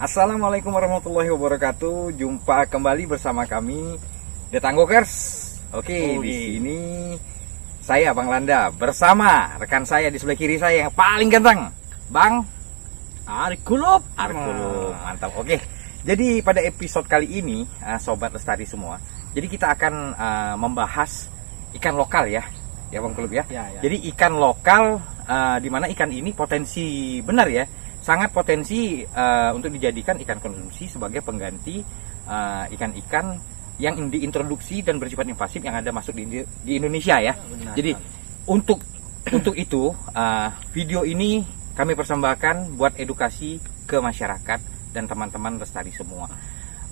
Assalamualaikum warahmatullahi wabarakatuh. Jumpa kembali bersama kami The Tanggokers. Oke, di sini saya Bang Landa bersama rekan saya di sebelah kiri saya yang paling ganteng, Bang Arkulub. Mantap. Oke. Jadi pada episode kali ini, sobat lestari semua. Jadi kita akan membahas ikan lokal ya Bang Kulub ya. Jadi ikan lokal, di mana ikan ini potensi benar ya. Sangat potensi untuk dijadikan ikan konsumsi sebagai pengganti ikan-ikan yang diintroduksi dan bersifat invasif yang ada masuk di Indonesia ya. Benar. Jadi untuk itu video ini kami persembahkan buat edukasi ke masyarakat dan teman-teman lestari semua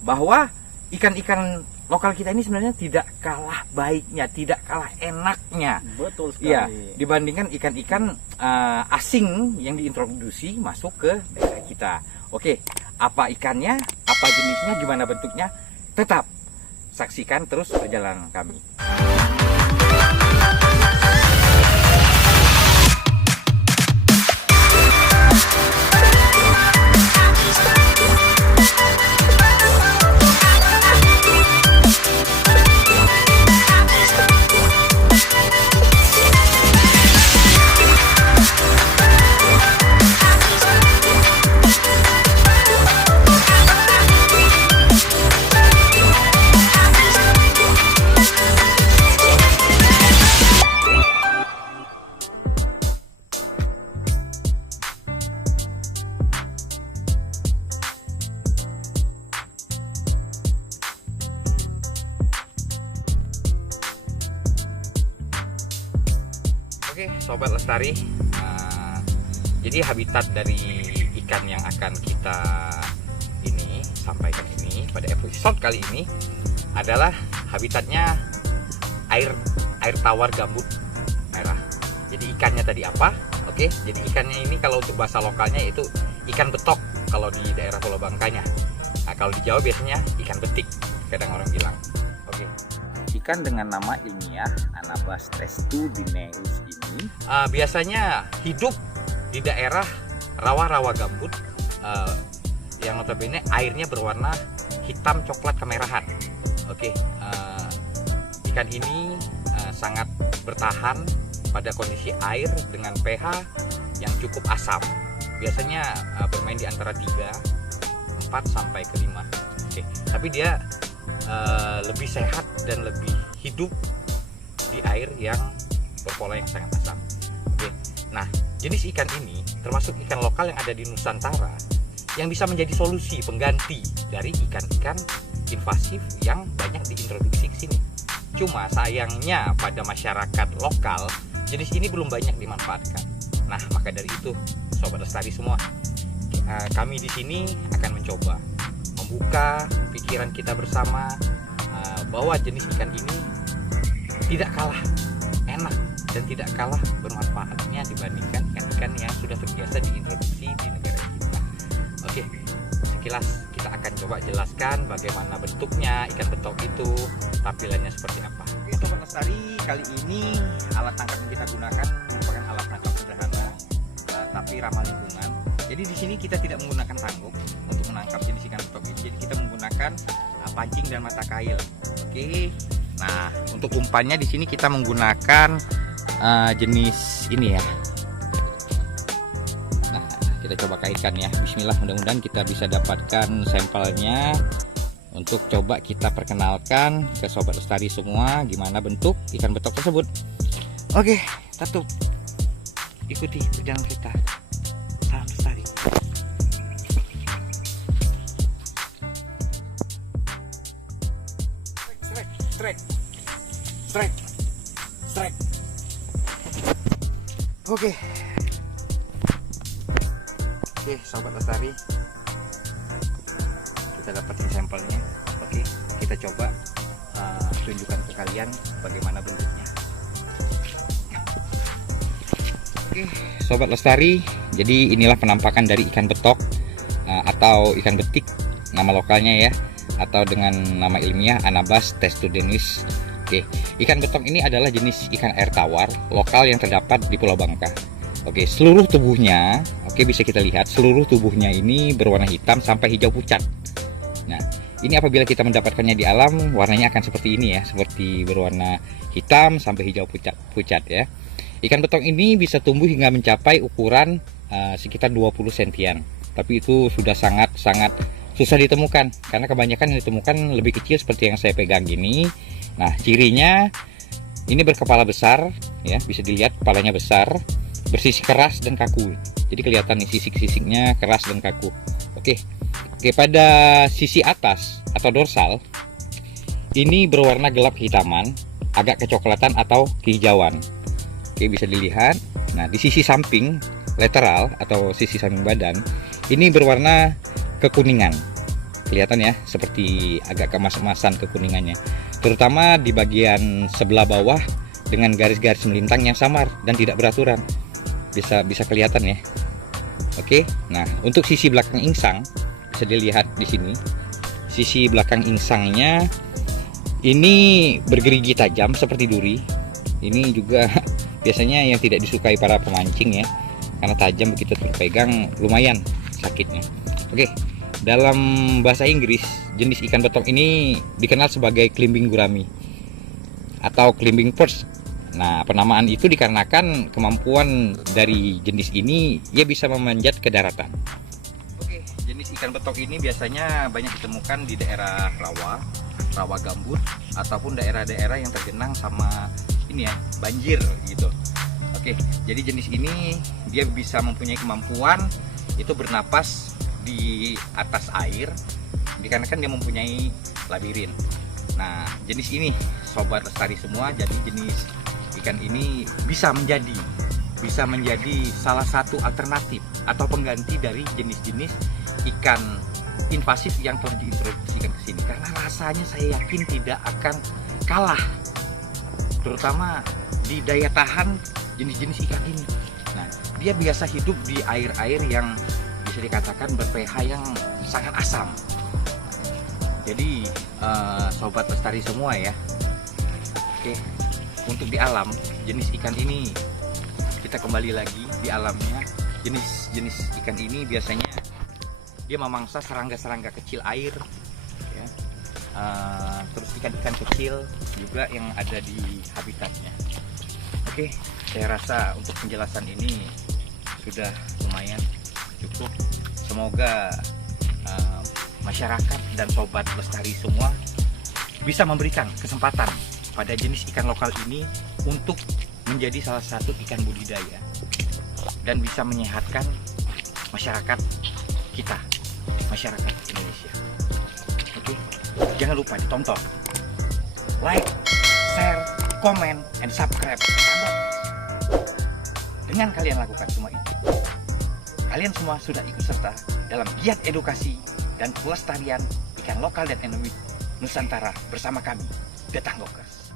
bahwa ikan-ikan lokal kita ini sebenarnya tidak kalah baiknya, tidak kalah enaknya. Betul sekali. Ya, dibandingkan ikan-ikan asing yang diintroduksi masuk ke daerah kita. Oke, apa ikannya, apa jenisnya, gimana bentuknya? Tetap saksikan terus perjalanan kami. Oke, sobat lestari, jadi habitat dari ikan yang akan kita sampaikan ini pada episode kali ini adalah habitatnya air tawar gambut merah. Jadi ikannya tadi apa? Oke, jadi ikannya ini kalau untuk bahasa lokalnya itu ikan betok kalau di daerah Pulau Bangkanya. Nah, kalau di Jawa biasanya ikan betik, kadang orang bilang. Oke. Ikan dengan nama ilmiah Anabas testudineus ini biasanya hidup di daerah rawa-rawa gambut yang notabene airnya berwarna hitam coklat kemerahan. Oke, ikan ini sangat bertahan pada kondisi air dengan pH yang cukup asam. Biasanya bermain di antara 3, 4 sampai ke 5. Oke, tapi dia lebih sehat dan lebih hidup di air yang berpola yang sangat asam. Oke. Nah, jenis ikan ini termasuk ikan lokal yang ada di Nusantara yang bisa menjadi solusi pengganti dari ikan-ikan invasif yang banyak diintroduksi ke sini. Cuma sayangnya pada masyarakat lokal jenis ini belum banyak dimanfaatkan. Nah, maka dari itu sobat lestari semua, kami di sini akan mencoba membuka pikiran kita bersama bahwa jenis ikan ini tidak kalah enak dan tidak kalah bermanfaatnya dibandingkan ikan-ikan yang sudah terbiasa diintroduksi di negara kita. Oke, sekilas kita akan coba jelaskan bagaimana bentuknya ikan betok itu, tampilannya seperti apa. Oke, sobat lestari, kali ini alat tangkap yang kita gunakan merupakan alat tangkap sederhana tapi ramah lingkungan. Jadi di sini kita tidak menggunakan tangguk untuk menangkap jenis ikan betok ini. Jadi kita menggunakan pancing dan mata kail. Oke. Nah, untuk umpannya di sini kita menggunakan jenis ini ya. Nah, kita coba kaitkan ya. Bismillah, mudah-mudahan kita bisa dapatkan sampelnya untuk coba kita perkenalkan ke sobat lestari semua gimana bentuk ikan betok tersebut. Oke, satu. Ikuti perjalanan kita. Salam lestari. Strike. Oke, sobat lestari, kita dapatin sampelnya. Oke, kita coba tunjukkan ke kalian bagaimana bentuknya. Oke, sobat lestari, jadi inilah penampakan dari ikan betok atau ikan betik nama lokalnya ya, atau dengan nama ilmiah Anabas testudineus. Oke, ikan betok ini adalah jenis ikan air tawar lokal yang terdapat di Pulau Bangka. Oke, seluruh tubuhnya, oke, bisa kita lihat seluruh tubuhnya ini berwarna hitam sampai hijau pucat. Nah, ini apabila kita mendapatkannya di alam, warnanya akan seperti ini ya, seperti berwarna hitam sampai hijau pucat ya. Ikan betok ini bisa tumbuh hingga mencapai ukuran sekitar 20 sentian. Tapi itu sudah sangat susah ditemukan, karena kebanyakan yang ditemukan lebih kecil seperti yang saya pegang gini. Nah, cirinya ini berkepala besar ya, bisa dilihat kepalanya besar, bersisik keras dan kaku. Jadi kelihatan nih sisik-sisiknya keras dan kaku. Oke, pada sisi atas atau dorsal ini berwarna gelap kehitaman, agak kecoklatan atau kehijauan. Oke, bisa dilihat. Nah, di sisi samping lateral atau sisi samping badan ini berwarna kekuningan. Kelihatan ya, seperti agak kemas-emasan kekuningannya. Terutama di bagian sebelah bawah dengan garis-garis melintang yang samar dan tidak beraturan. Bisa kelihatan ya. Oke, nah untuk sisi belakang insang bisa dilihat di sini. Sisi belakang insangnya ini bergerigi tajam seperti duri. Ini juga biasanya yang tidak disukai para pemancing ya, karena tajam begitu terpegang lumayan sakitnya. Oke, dalam bahasa Inggris jenis ikan betok ini dikenal sebagai climbing gurami atau climbing perch. Nah, penamaan itu dikarenakan kemampuan dari jenis ini, ia bisa memanjat ke daratan. Oke, jenis ikan betok ini biasanya banyak ditemukan di daerah rawa gambut, ataupun daerah-daerah yang tergenang sama ini ya, banjir gitu. Oke, jadi jenis ini dia bisa mempunyai kemampuan itu bernapas di atas air, dikarenakan dia mempunyai labirin. Nah, jenis ini sobat lestari semua, jadi jenis ikan ini bisa menjadi salah satu alternatif atau pengganti dari jenis-jenis ikan invasif yang telah diintroduksikan ke sini, karena rasanya saya yakin tidak akan kalah, terutama di daya tahan jenis-jenis ikan ini. Nah, dia biasa hidup di air-air yang bisa dikatakan ber-pH yang sangat asam. Jadi sobat lestari semua ya, oke, untuk di alam jenis ikan ini, kita kembali lagi di alamnya, jenis ikan ini biasanya dia memangsa serangga-serangga kecil air ya. Terus ikan-ikan kecil juga yang ada di habitatnya. Oke, saya rasa untuk penjelasan ini sudah lumayan cukup. Semoga masyarakat dan sobat lestari semua bisa memberikan kesempatan pada jenis ikan lokal ini untuk menjadi salah satu ikan budidaya dan bisa menyehatkan masyarakat kita, masyarakat Indonesia. Oke, jangan lupa ditonton, like, share, comment, and subscribe. Dengan kalian lakukan semua itu, kalian semua sudah ikut serta dalam giat edukasi dan pelestarian ikan lokal dan endemik Nusantara bersama kami, The Tanggokers.